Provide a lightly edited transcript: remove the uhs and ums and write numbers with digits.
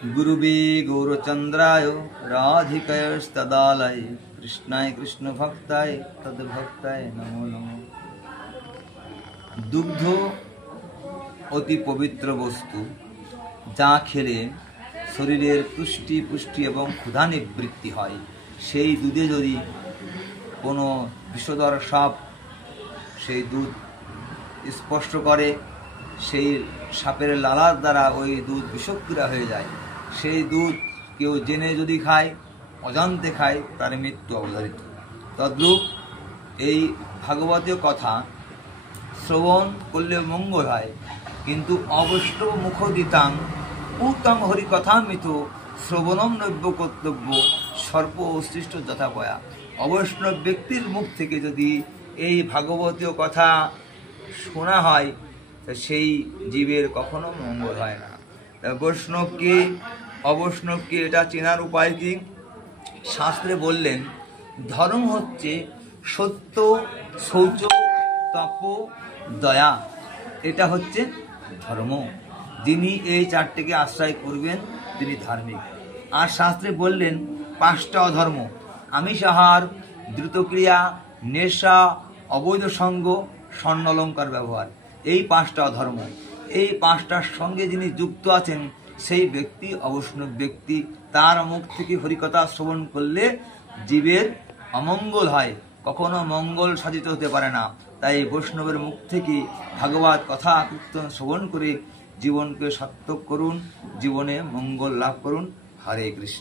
गुरुवे गौरचंद्राय राधिकायस्तदालये कृष्णाय कृष्ण भक्ताय तद्भक्ताय नमो नमः। दुग्ध অতি পবিত্র বস্তু, যা খেলে শরীরের পুষ্টি এবং ক্ষুধা নিবৃত্তি হয়। সেই দুধে যদি কোনো বিষধর সাপ সেই দুধ স্পর্শ করে, সেই সাপের লালার দ্বারা ওই দুধ বিষক্রিয়া হয়ে যায়। সেই দুধ কেউ জেনে যদি খায়, অজান্তে খায়, তার মৃত্যু অবধারিত। তদ্রূপ এই ভাগবতীয় কথা শ্রবণ করলে মঙ্গল হয়, কিন্তু অবৈষ্ণব মুখোদিতাং উত্তম হরিকথামৃত শ্রবণম নৈব্য কর্তব্য সর্প অশ্লিষ্ট যথাপয়া। অবৈষ্ণব ব্যক্তির মুখ থেকে যদি এই ভাগবতীয় কথা শোনা হয়, সেই জীবের কখনো মঙ্গল হয় না। অবৈষ্ণবকে এটা চেনার উপায় কি? শাস্ত্রে বললেন, ধর্ম হচ্ছে সত্য, শৌচ, তপ, দয়া। এটা হচ্ছে ধর্ম। যিনি এই চারটিকে আশ্রয় করবেন তিনি ধার্মিক। আর শাস্ত্রে বললেন 5টা অধর্ম: আমিষাহার, দ্রুতক্রিয়া, নেশা, অবৈধ সঙ্গ, স্বর্ণ অলঙ্কার ব্যবহার। এই 5টা অধর্ম। এই 5টার সঙ্গে যিনি যুক্ত আছেন সেই ব্যক্তি অবৈষ্ণব ব্যক্তি। তার মুখ থেকে হরিকথা শ্রবণ করলে জীবের অমঙ্গল হয়, কখনো মঙ্গল সাধিত হতে পারে না। তাই বৈষ্ণবের মুখ থেকে ভাগবত কথা কীর্তন শ্রবণ করে জীবনকে সার্থক করুন, জীবনে মঙ্গল লাভ করুন। হরে কৃষ্ণ।